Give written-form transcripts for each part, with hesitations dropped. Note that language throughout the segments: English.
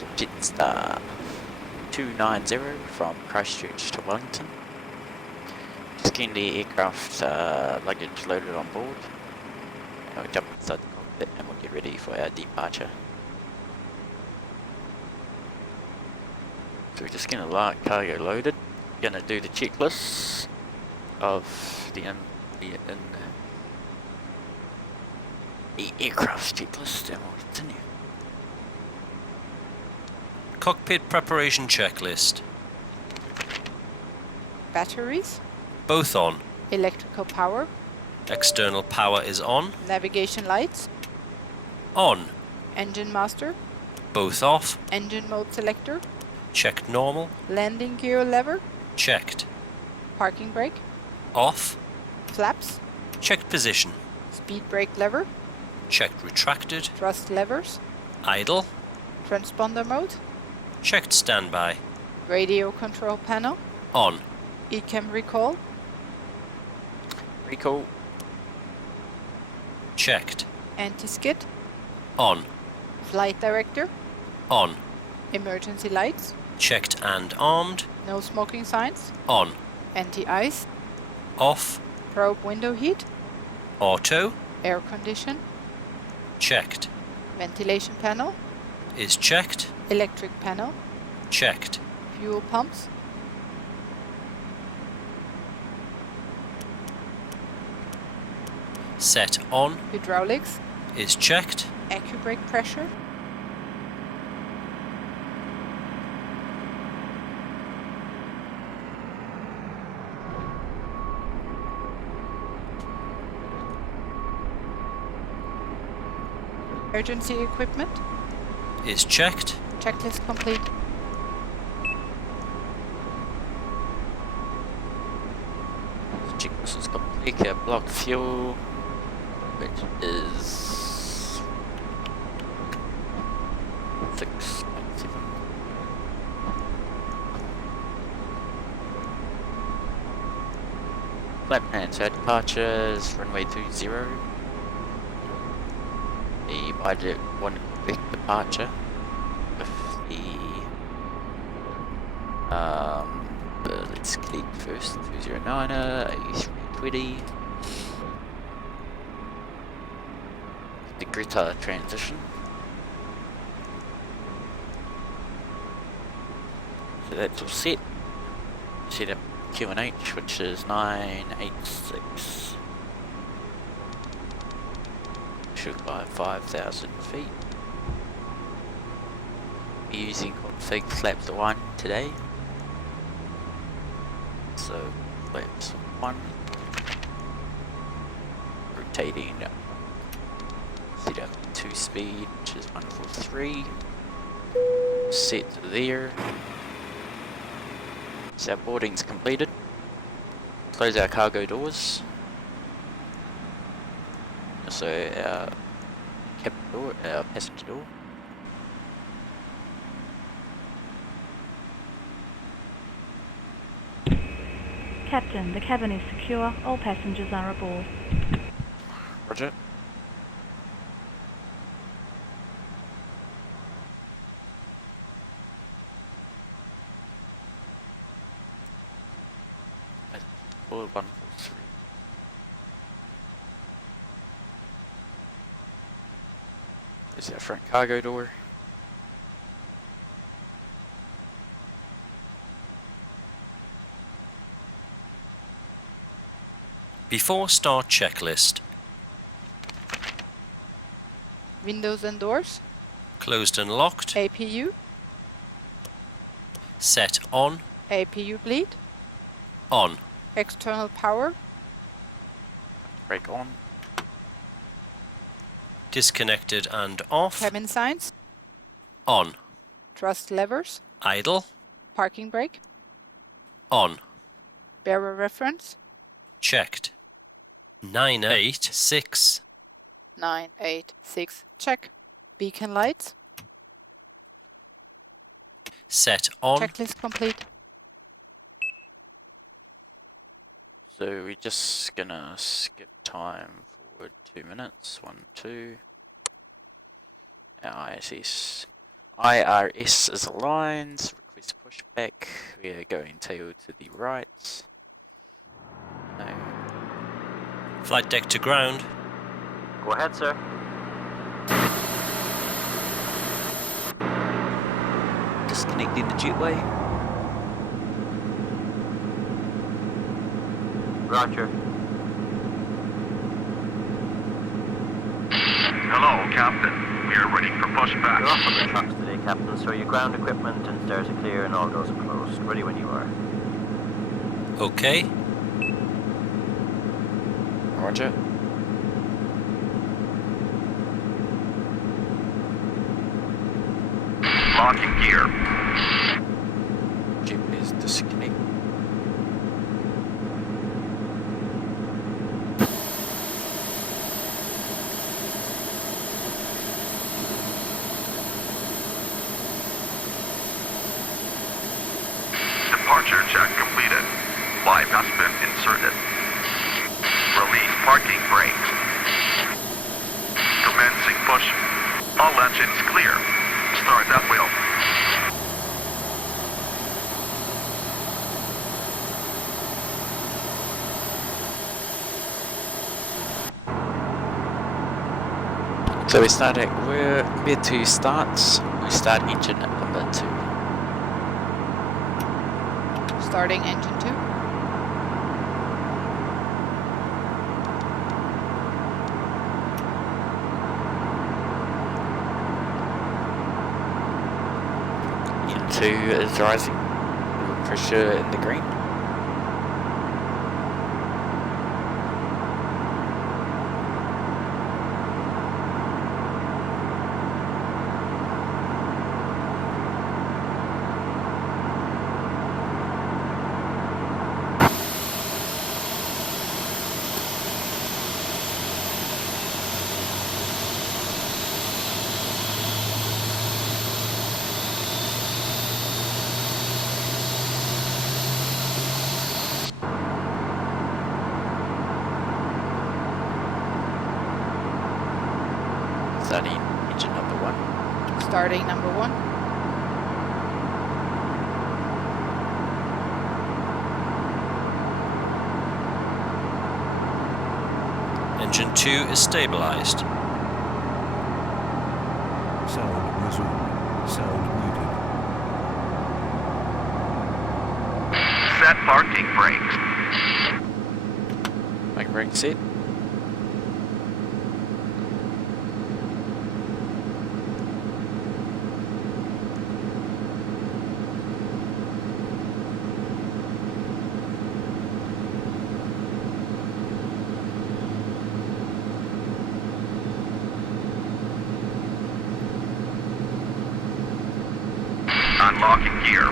Airbus JST290 from Christchurch to Wellington. Just getting the aircraft luggage loaded on board. And we'll jump inside the cockpit and we'll get ready for our departure. So we're just getting the cargo loaded. Gonna do the checklist of the aircraft's checklist and we'll continue. Cockpit preparation checklist. Batteries. Both on. Electrical power. External power is on. Navigation lights. On. Engine master. Both off. Engine mode selector. Checked normal. Landing gear lever. Checked. Parking brake. Off. Flaps. Checked position. Speed brake lever. Checked retracted. Thrust levers. Idle. Transponder mode. Checked standby. Radio control panel. On. ECAM recall. Recall. Checked. Anti-skid. On. Flight director. On. Emergency lights. Checked and armed. No smoking signs. On. Anti-ice. Off. Probe window heat. Auto. Air condition. Checked. Ventilation panel. Is checked. Electric panel. Checked. Fuel pumps. Set on. Hydraulics. Is checked. AccuBrake pressure. Emergency equipment. Is checked. Checklist complete. Checklist is complete. Block fuel, which is 6.7. Flight plan, so departures, runway 20. The budget 1 quick departure with the let's click first 209er, A320, the Greta transition. So that's all set. Set up QNH, which is 986. Should by 5,000 feet. We're using config flaps 1 today. So flaps 1. Rotating. Set up 2 speed, which is 143. Set to there. So our boarding's completed. Close our cargo doors. So our cabin door, our passenger door. Captain, the cabin is secure. All passengers are aboard. Roger. Forward 143. There's our front cargo door. Before start checklist. Windows and doors. Closed and locked. APU. Set on. APU bleed. On. External power. Brake on. Disconnected and off. Cabin signs. On. Thrust levers. Idle. Parking brake. On. Bearer reference. Checked. 986. 986. Check. Beacon lights. Set on. Checklist complete. So we're just gonna skip time forward 2 minutes. 1, 2. Our IRS is aligned, request pushback, we are going tail to the right. No. Flight deck to ground. Go ahead, sir. Disconnecting the jetway. Roger. Hello, Captain. We are ready for pushback. You're off on the trucks today, Captain, so your ground equipment and stairs are clear and all doors are closed. Ready when you are. Okay. Roger. Locking gear. Jetway is disconnected. Departure check completed. Bypass pin inserted. Release parking brakes. Commencing push. All engines clear. Start that wheel. So we start at where 2 starts. We start engine at number 2. Starting engine 2. Engine 2 is rising. Pressure in the green. Starting engine number 1. Starting number 1. Engine 2 is stabilized. Sound resumed. Sound muted. Set parking brakes. Like brake set. Unlocking gear.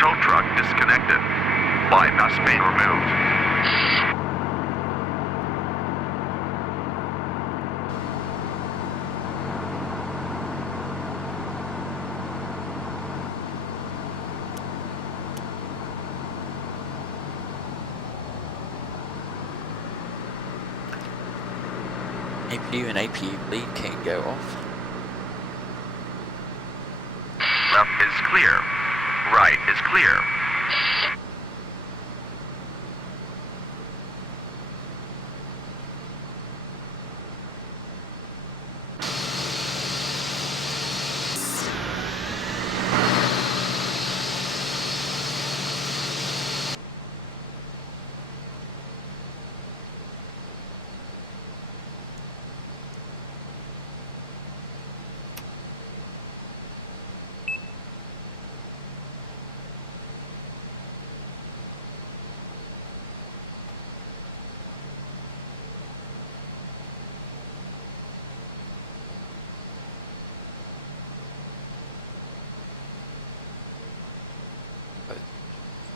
Tow truck disconnected. Bypass main removed. APU and APU bleed can go off. Left is clear. Right is clear.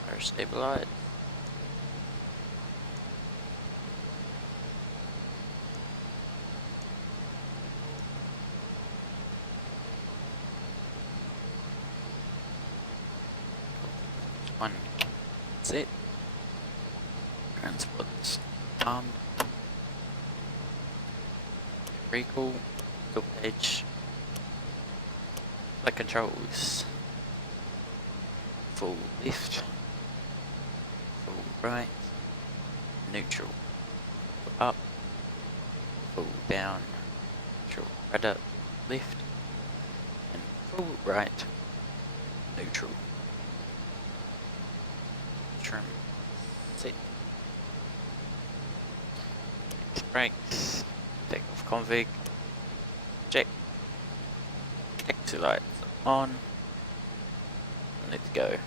Fire stabilized. One. That's it. Transport's armed. Recall, tilt edge, flight controls, full left, full right, neutral, full up, full down, neutral, rudder, left, and full right, neutral. Trim, set. Next brakes, take off config, check, taxi lights on, let's go.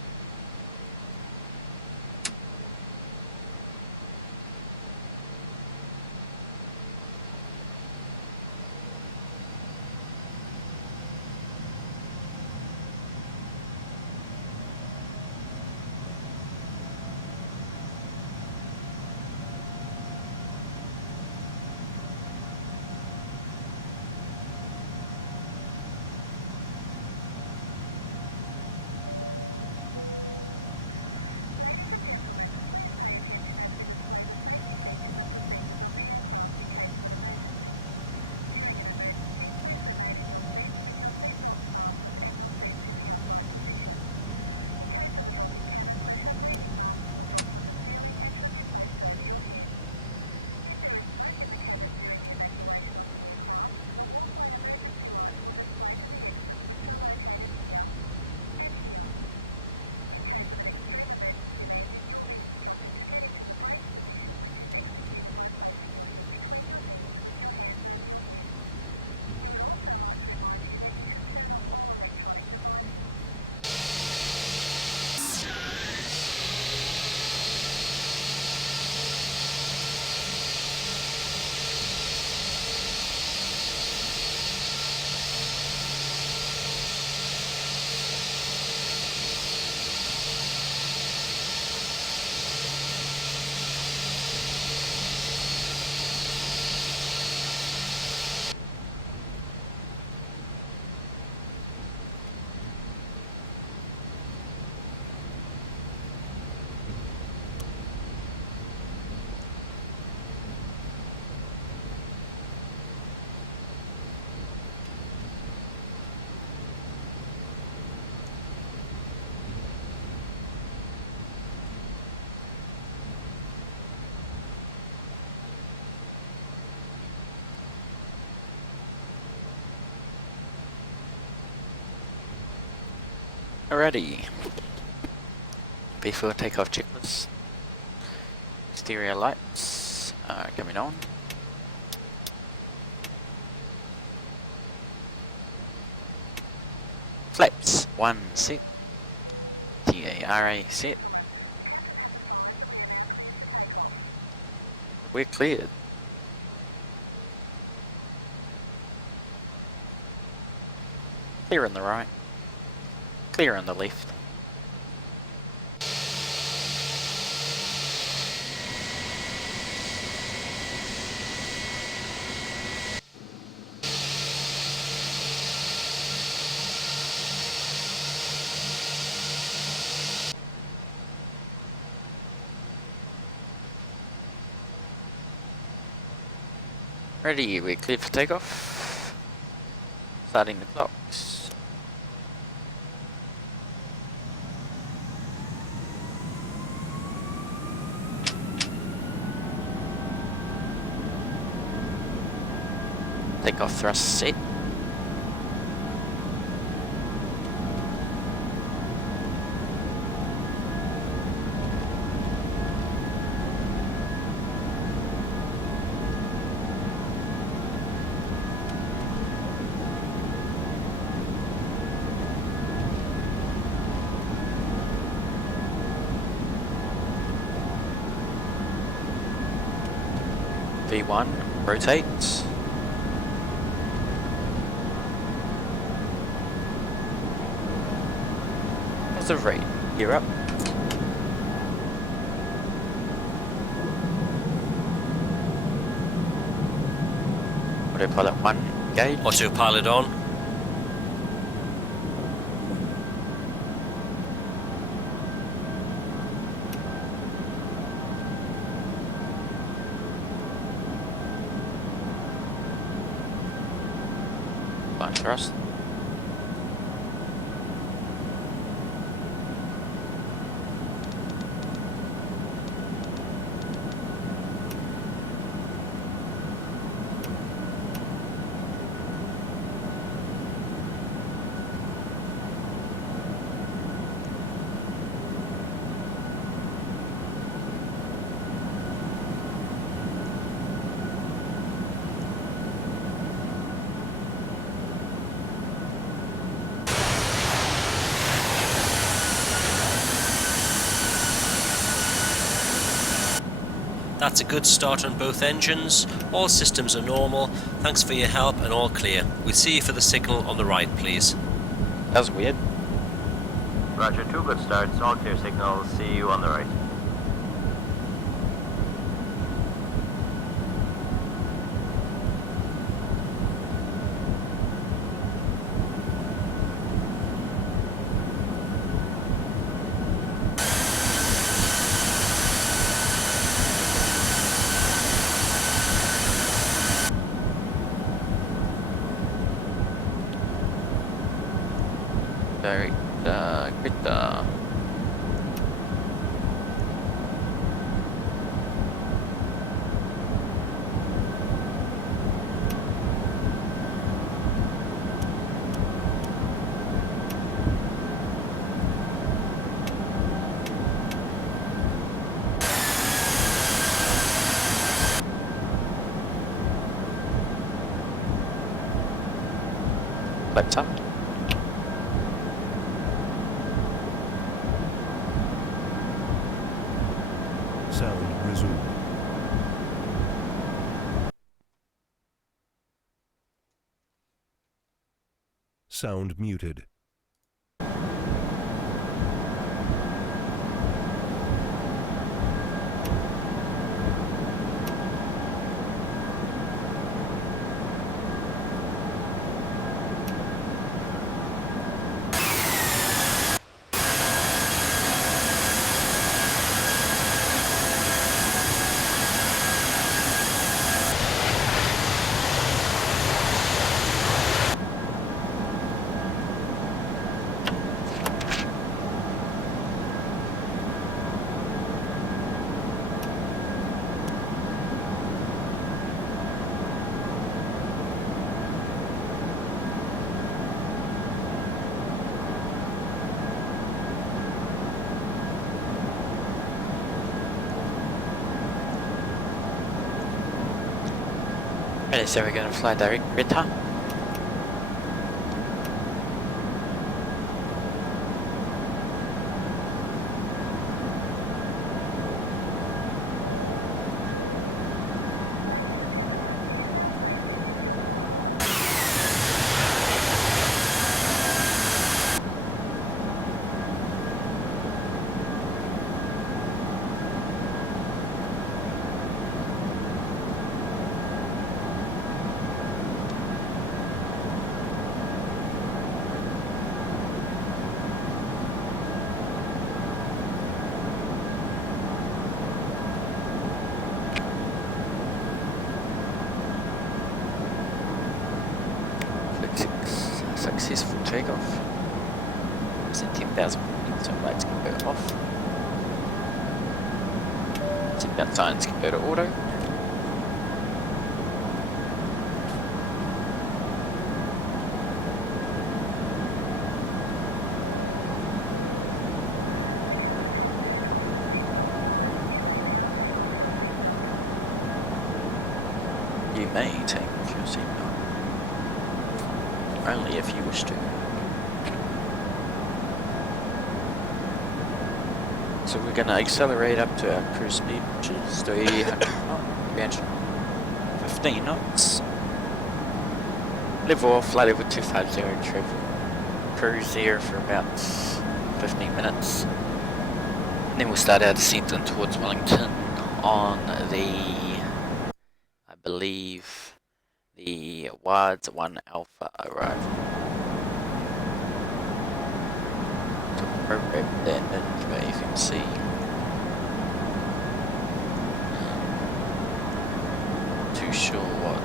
Alrighty. Before takeoff checklist. Exterior lights are coming on. Flaps 1 set. TARA set. We're cleared. Clear on the right. Clear on the left. Ready, we're cleared for takeoff. Starting the clocks. Takeoff thrust set. V1 rotates. Positive rate, gear up. Autopilot 1 engage. Autopilot on. Fine for us. That's a good start on both engines. All systems are normal. Thanks for your help and all clear. We'll see you for the signal on the right, please. That was weird. Roger, 2 good starts, all clear signals. See you on the right. Very good. Left up. Sound resumed. Sound muted. Okay, so we're gonna fly direct Rita. Successful takeoff. It's at 10,000 feet, so lights can go off. Seatbelt signs can go to auto. You may take off your seatbelt. Only if you wish to. So we're going to accelerate up to our cruise speed, which is 315 knots. Level off, flight level 250, travel. Cruise there for about 15 minutes. And then we'll start our descent in towards Wellington on the, I believe, the WADS 1 Alpha arrival. To program that into FMC. Too sure what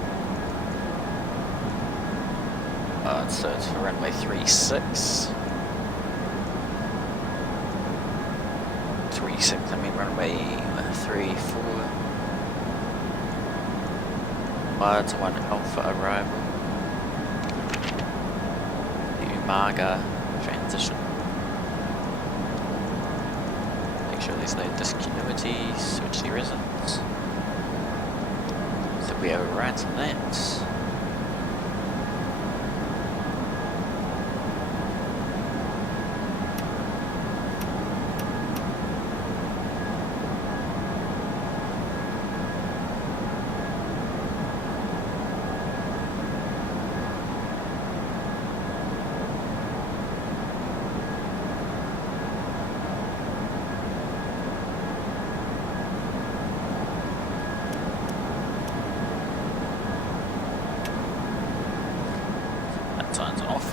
right, so it's for runway 36. 36, I mean runway 34. It's 1 Alpha arrival. Umaga transition. Make sure there's no discontinuity, switch the resonance. So we are right on that. Signs off.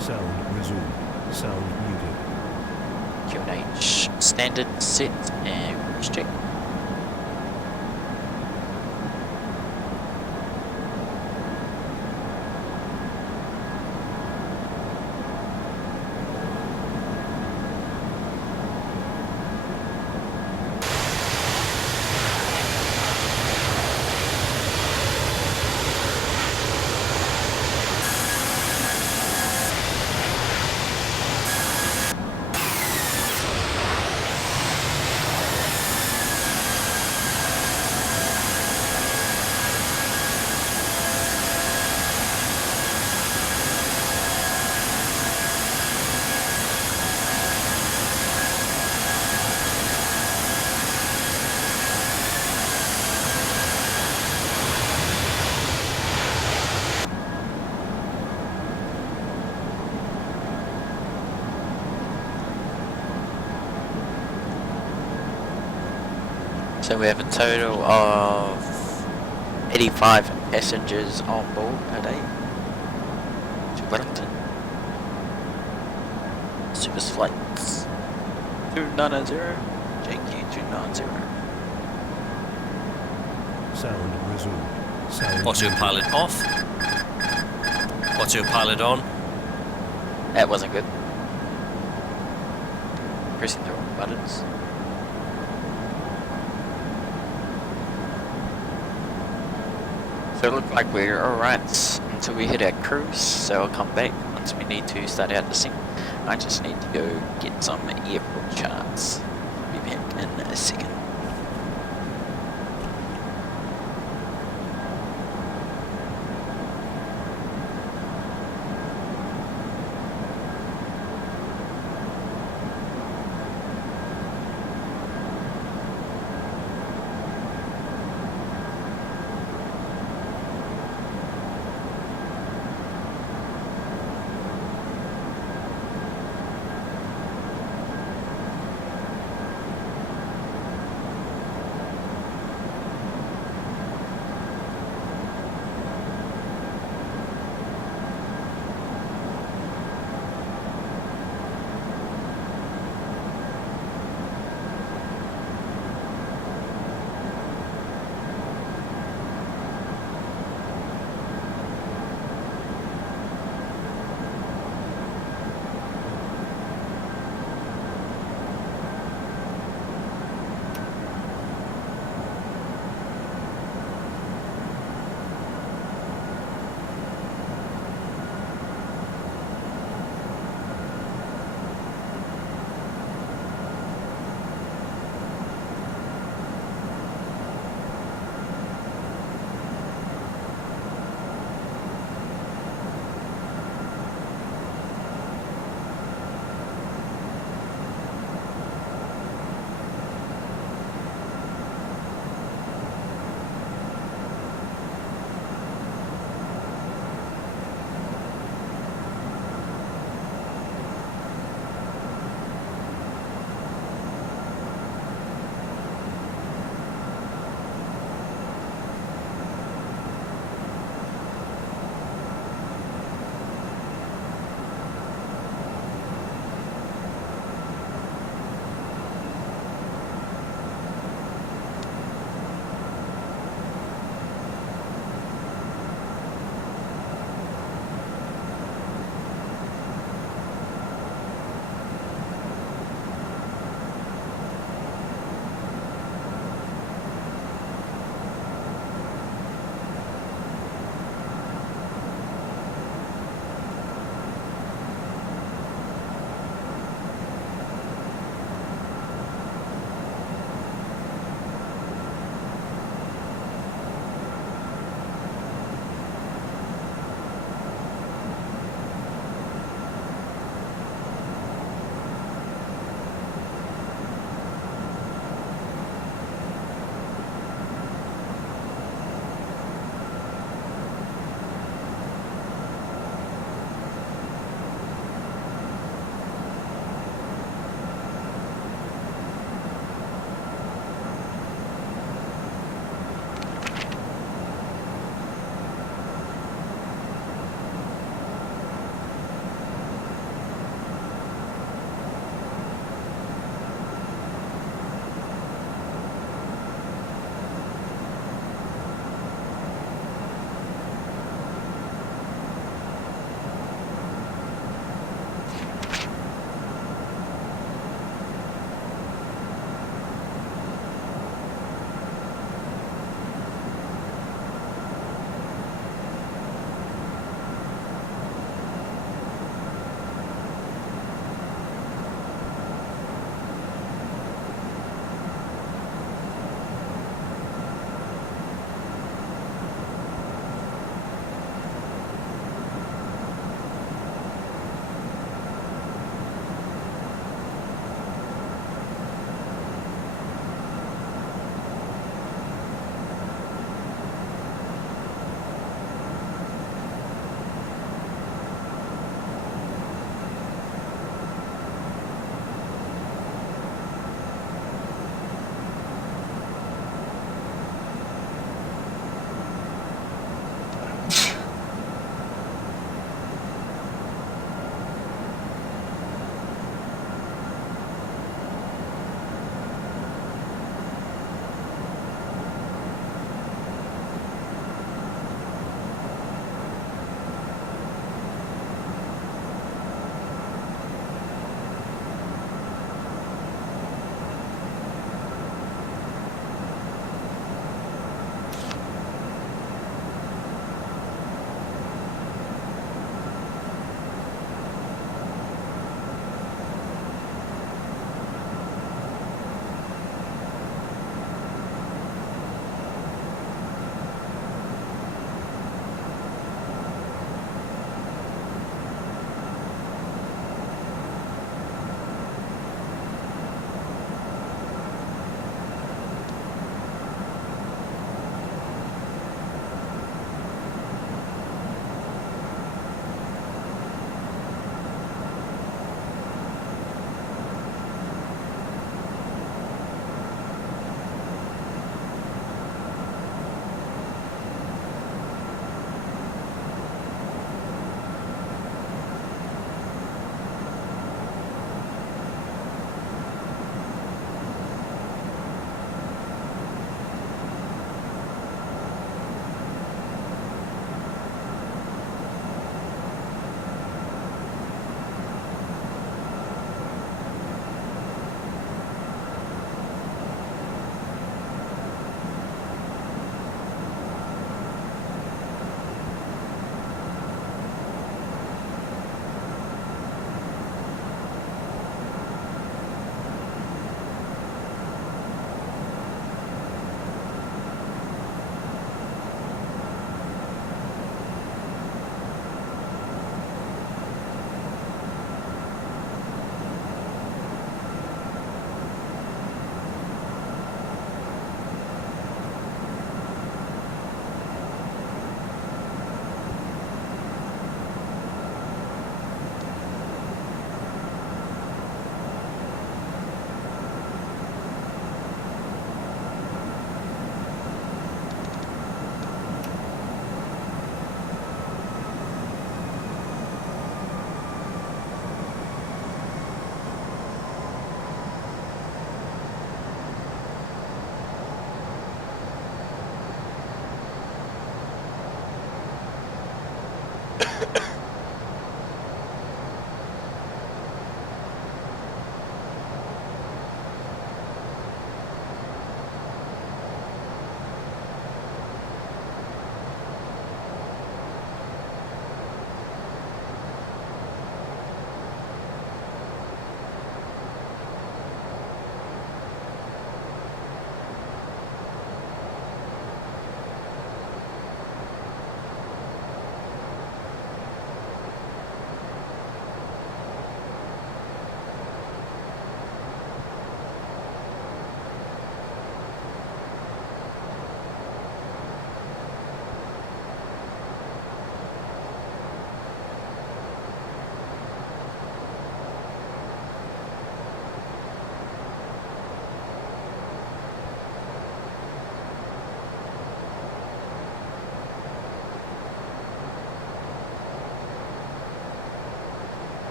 Sound resumed. Sound muted. QNH standard set and cruise check. So we have a total of 85 passengers on board per day to Wellington. Service flights 290, JQ290. Sound resumed. Sound Autopilot off. Autopilot on. That wasn't good. Pressing the wrong buttons. So it looked like we're alright until we hit our cruise, so I'll come back once we need to start out descent. I just need to go get some airport charts. Be back in a second.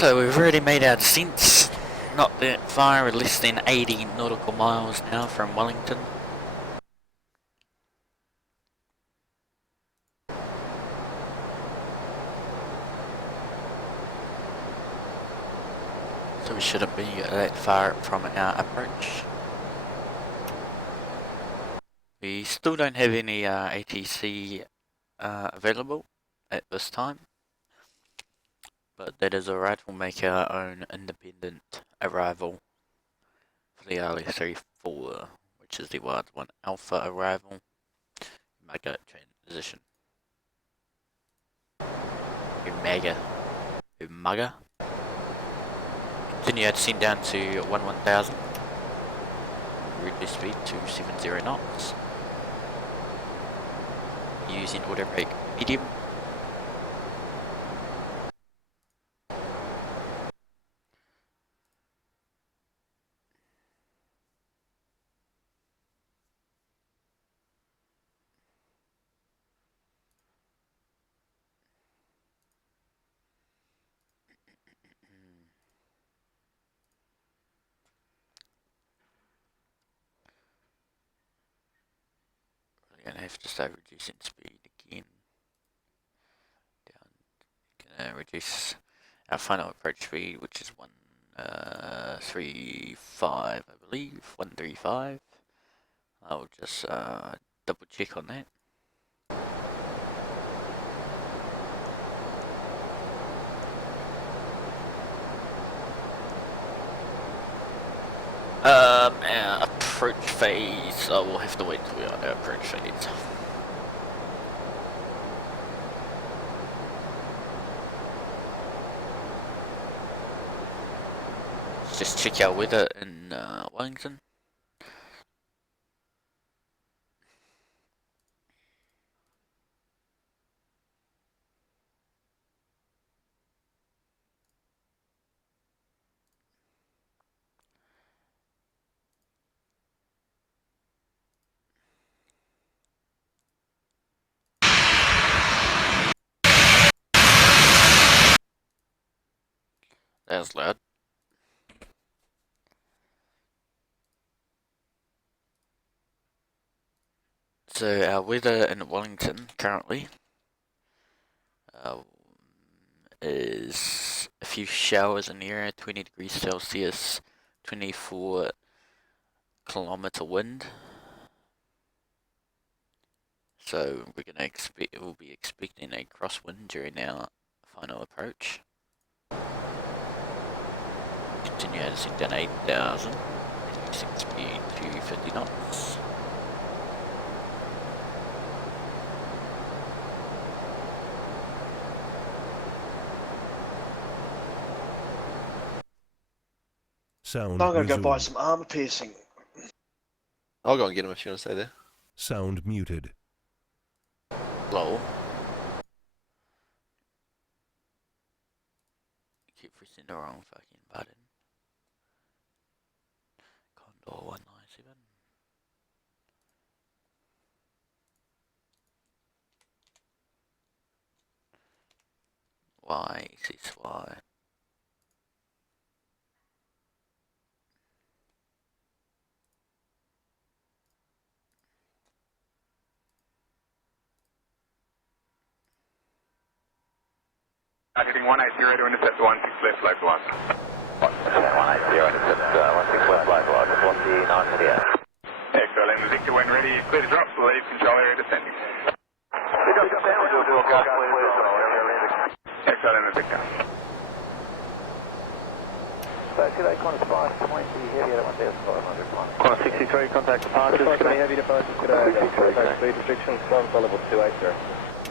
So we've already made our descent. Not that far, we're less than 80 nautical miles now from Wellington. So we shouldn't be that far from our approach. We still don't have any ATC available at this time, but that is alright. We'll make our own independent arrival for the A320, which is the Wild 1 Alpha arrival. Mega transition. Umaga. Continue our descent down to 1000. Reduce speed to 70 knots. Using auto brake medium. We're gonna have to start reducing speed again. Gonna reduce our final approach speed, which is 135, I believe. 135. I'll just double check on that. Our approach phase. Oh, we'll have to wait till we're on our approach phase. Let's just check our weather in Wellington. That was loud. So our weather in Wellington currently is a few showers in the area, 20 degrees Celsius, 24 kilometer wind. So we'll be expecting a crosswind during our final approach. Continue to descend down 8,000, reducing speed to 50 knots. Sound I'm gonna go buy resumed. some armor piercing. I'll go and get him if you want to stay there. Sound muted. Low. Keep pressing the wrong fucking button. Condor 197. Y6Y. Targeting 180 to intercept 16 left flight block. 180 intercept 16 left flight block. 1D9 clear. Excellent. Victor, when ready, clear to drop. Lead control area descending. Excellent, Victor. Circulate Qantas 520 heavy at 1,500. Qantas 63, contact departures. 520 heavy departures, good day. Contact speed restrictions, level 280.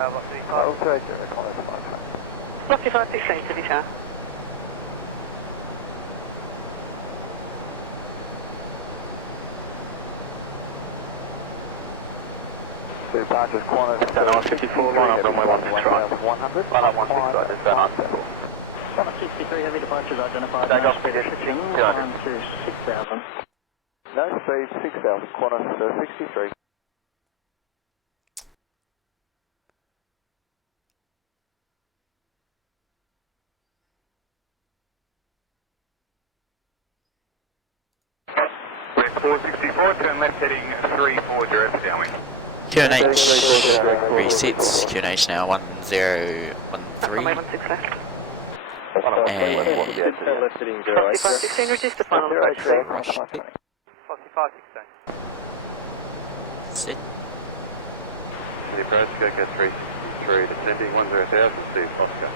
Level 280, Qantas 520. Rocky 516 to be sure. Departures Qantas 54, line up runway 100. 100. Line up 165, this is Qantas 63 heavy departures identified. Take No off, speed restriction, climb to 6,000. No speed, 6,000, Qantas 63. 464, turn left heading 340 for downwind. QNH resets. QNH now 1013. And left heading 08. 4516, register final approach. rush it. 4516. Set. The approach, GoCat 363, descending 10,000, Steve Oscar.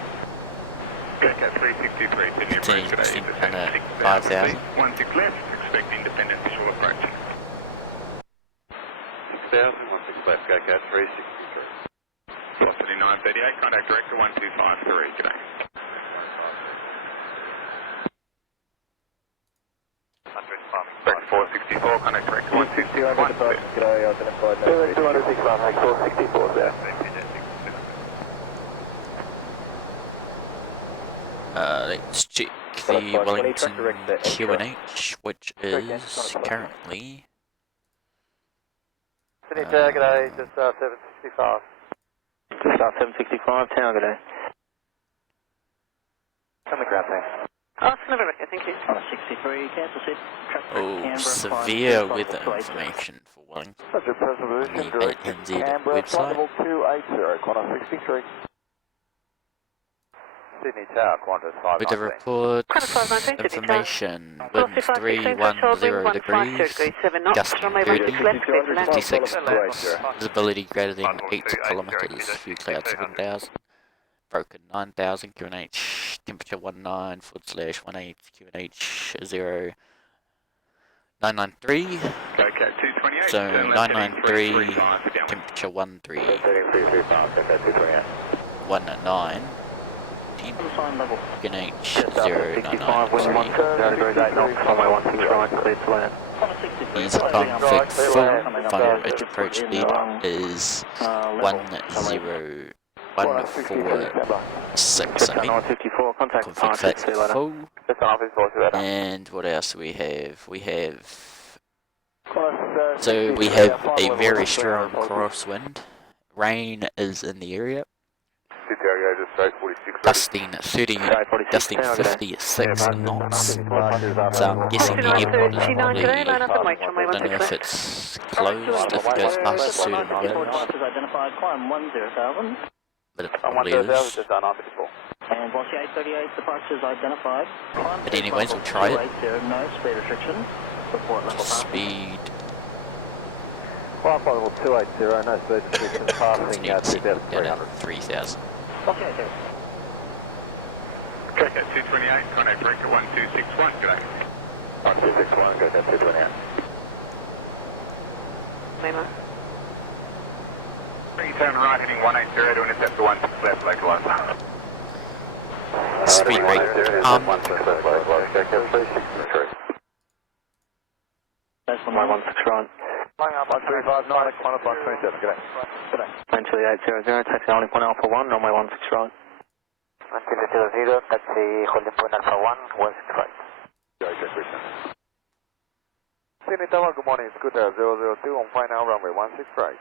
GoCat 363, Sydney approach today, Descend descend under 6,000 5,000. feet, 16 left, expect independent visual approach. 6,000, 16 left, GoCat 363. Velocity 938, contact director 1253, g'day. Direct 464, contact director 1261. G'day, identified. 206, 464 there. Let's check the Wellington QNH, which is currently Sydney Tower, g'day, just 765. Just 765, town, g'day. On the ground thing. Oh, November, thank you. 63, cancel set. severe weather information for Wellington. Roger, Preservation, The direct NZ Canberra, website. flight level 280, Qantas 63. Sydney Tower, Qantas 519. Weather report Qantas 519, Sydney Tower. information. Velocity Winds 516, threshold wind 310 degrees. 7 knots, Gusting runway 30, 16 left, clear to land. 56 knots. Visibility greater than 8 kilometers. Few clouds 7,000. Broken 9,000. QNH temperature 19 /18 QNH 0 993. GoCat 228, So turn left heading 993 335 for downwind. temperature 13 228. 19. Sign level. QNH 65, wind 0 0 degrees 8 knots, runway 16 right, clear to land. Easy config full. Final approach speed is 10146. I mean, 954, contact config departure, fat see you later. full. Just on office, boys, we're And what else do we have? We have so we have a very strong crosswind. Rain is in the area. Gusting 30, gusting 56 knots. So I'm guessing the airport is probably, I don't know if it's closed, if it goes past a certain wind, Identified, climb 10,000. but it probably is. just on office, full. And Velocity 838, departures identified. But anyways, we'll try it. 280, no speed restrictions. Report level passing. Speed, Flight level 280, no speed restrictions, passing continue to set down 2,300. at 3,000. Okay, okay. GoCat 228, contact director 1261, g'day. 1261, go down 228. Lima. Turn right heading 180 to intercept the 16 left, localize. Speed rate, 16 left, localize, GoCat 363. That's on my 16 right. Flying up 359, Qantas 527, g'day. G'day. 92800, taxi only point Alpha 1, runway 16 right. 920, taxi holding point Alpha 1, 165. Sydney Tower, good morning, Scooter 002 on final runway 165.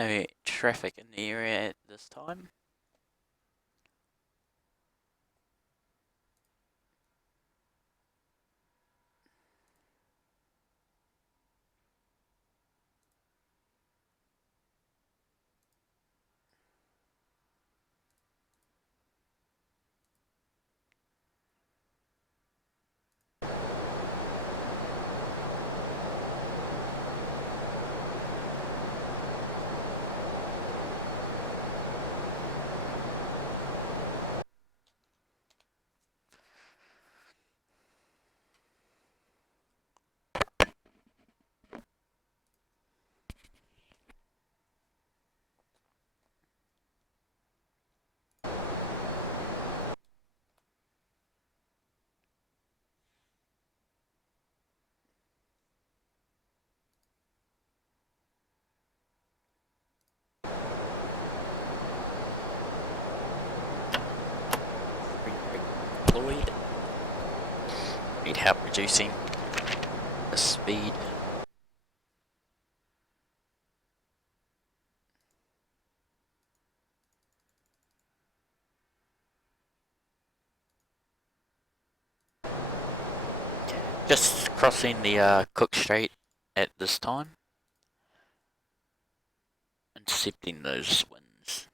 no traffic in the area at this time. help reducing the speed. Just crossing the Cook Strait at this time. Intercepting those winds.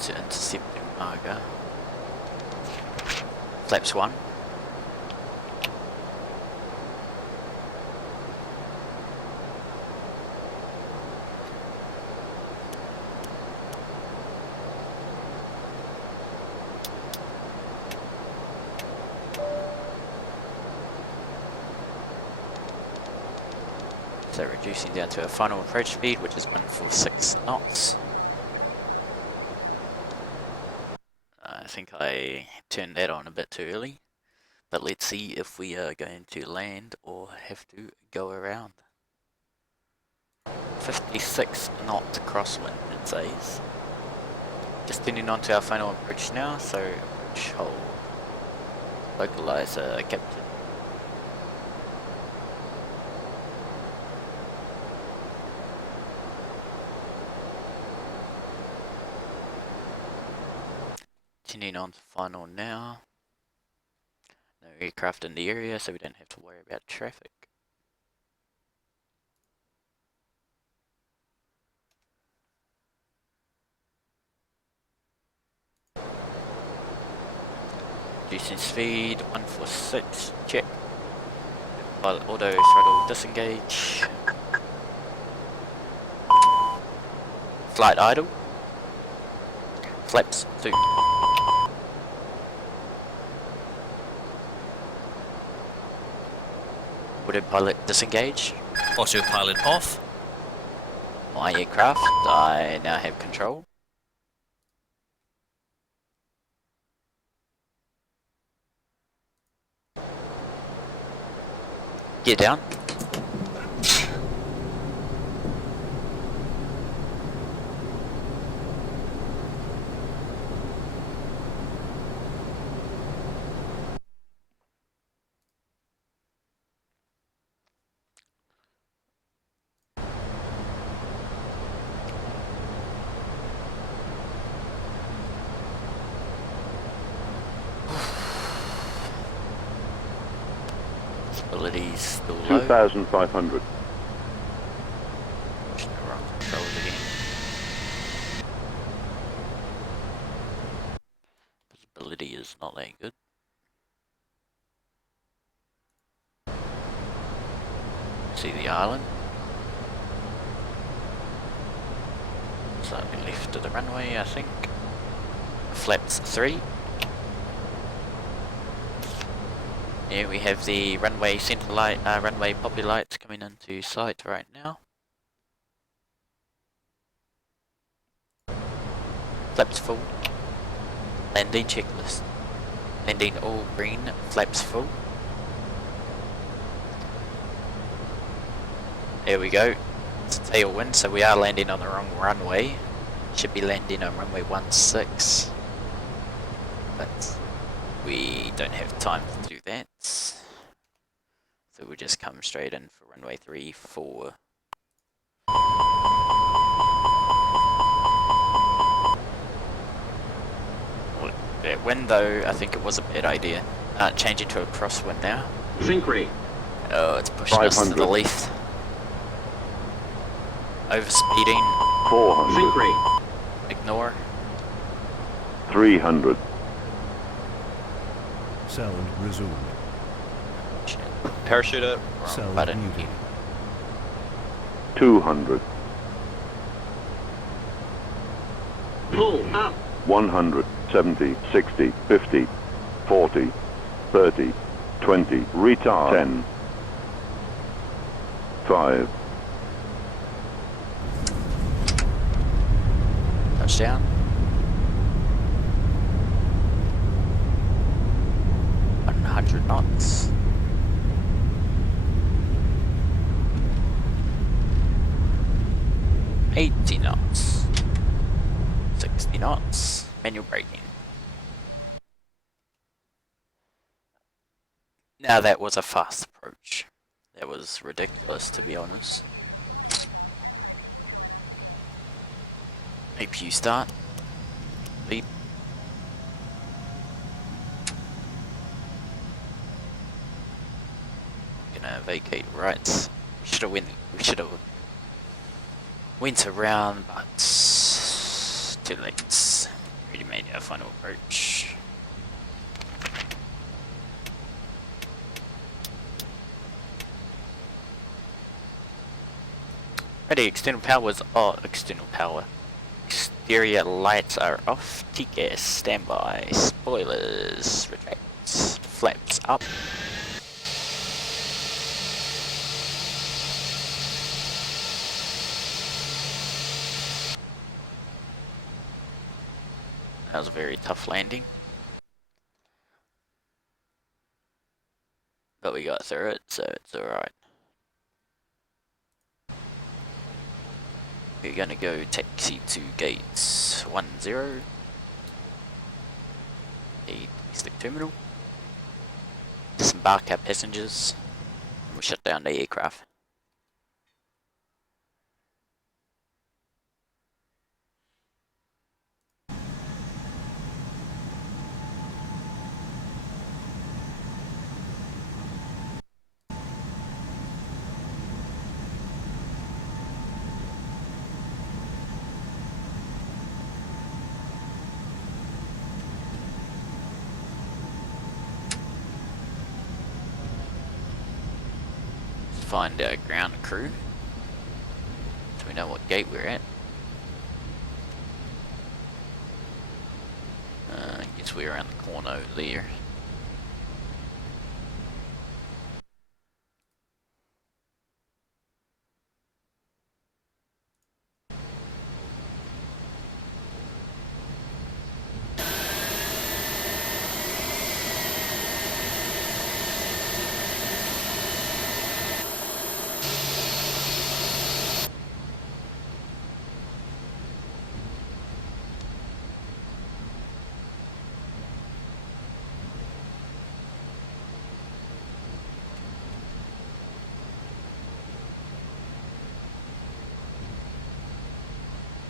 To intercepting Marga. Flaps 1. So reducing down to a final approach speed, which is 146 knots. I think I turned that on a bit too early, but let's see if we are going to land or have to go around. 56 knot crosswind it says. Just turning on to our final approach now, so approach hold. Localizer captain. Tuning on to final now. No aircraft in the area, so we don't have to worry about traffic. Reducing speed, 146, check. Pilot auto throttle disengage. Flight idle. Flaps 2. Autopilot disengage. Autopilot off. My aircraft, I now have control. Gear down. Visibility's still low. 2,500. Pushing the wrong controls again. Visibility is not that good. See the island. Slightly left of the runway, I think. Flaps 3. Yeah, we have the runway center light, runway poppy lights coming into sight right now. Flaps full. Landing checklist. Landing all green, flaps full. There we go. It's a tailwind, so we are landing on the wrong runway. Should be landing on runway 16. But we don't have time to do that. So we'll just come straight in for runway 34. That window, I think it was a bad idea. Changing to a crosswind now. Sink rate. Oh, it's pushing us to the left. Overspeeding. 400. Sink rate. Ignore. 300. Sound resumed. Parachute up. Sound button. muted. 200. Pull up. 100. 70. 60. 50. 40. 30. 20. Retard. 10. 5. Touchdown. knots. 80 knots. 60 knots. Manual braking. Now that was a fast approach. That was ridiculous, to be honest. APU start. Leap. Gonna vacate rights. We should have went around, but too late. Already made our final approach. Ready, external power's on. External power. Exterior lights are off. TCAS standby. Spoilers retract. Flaps up. That was a very tough landing. But we got through it, so it's alright. We're gonna go taxi to gates 10. The domestic terminal. Disembark our passengers. And we'll shut down the aircraft. Find our ground crew so we know what gate we're at. I guess we're around the corner over there.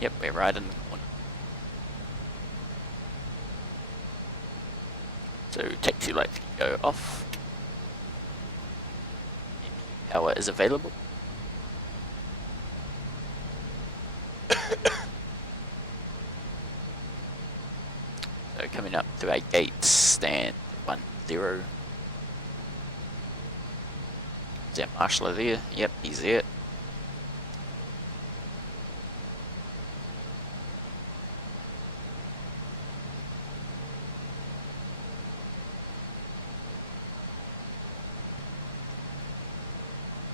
Yep, we're right in the corner. So taxi lights can go off. Power is available. So coming up to our gates, stand 10. Is that Marshall there? Yep, he's there.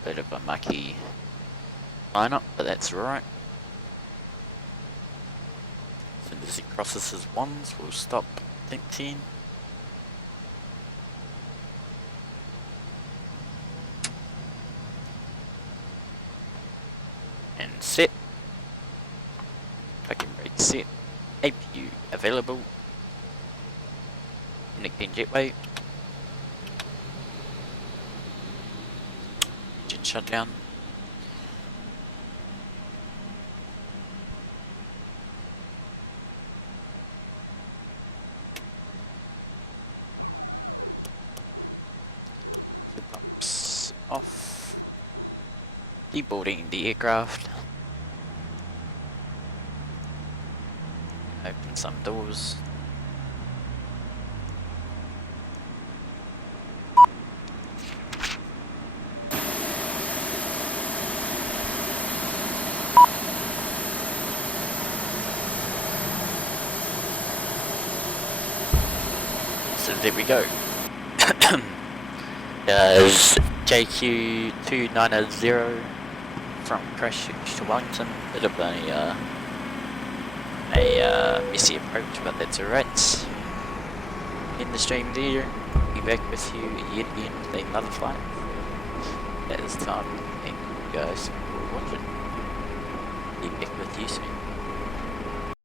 Bit of a mucky lineup, but that's right. As soon as he crosses his ones, we'll stop thinking. And set. Parking brake set. APU available. Connecting jetway. Shut down. Flip ups off. Deboarding the aircraft. Open some doors. So there we go. There's JST290 from Christchurch to Wellington. Bit of a messy approach, but that's alright. In the stream there. be back with you yet again with another flight. That is time. Thank you guys for watching. Be back with you soon.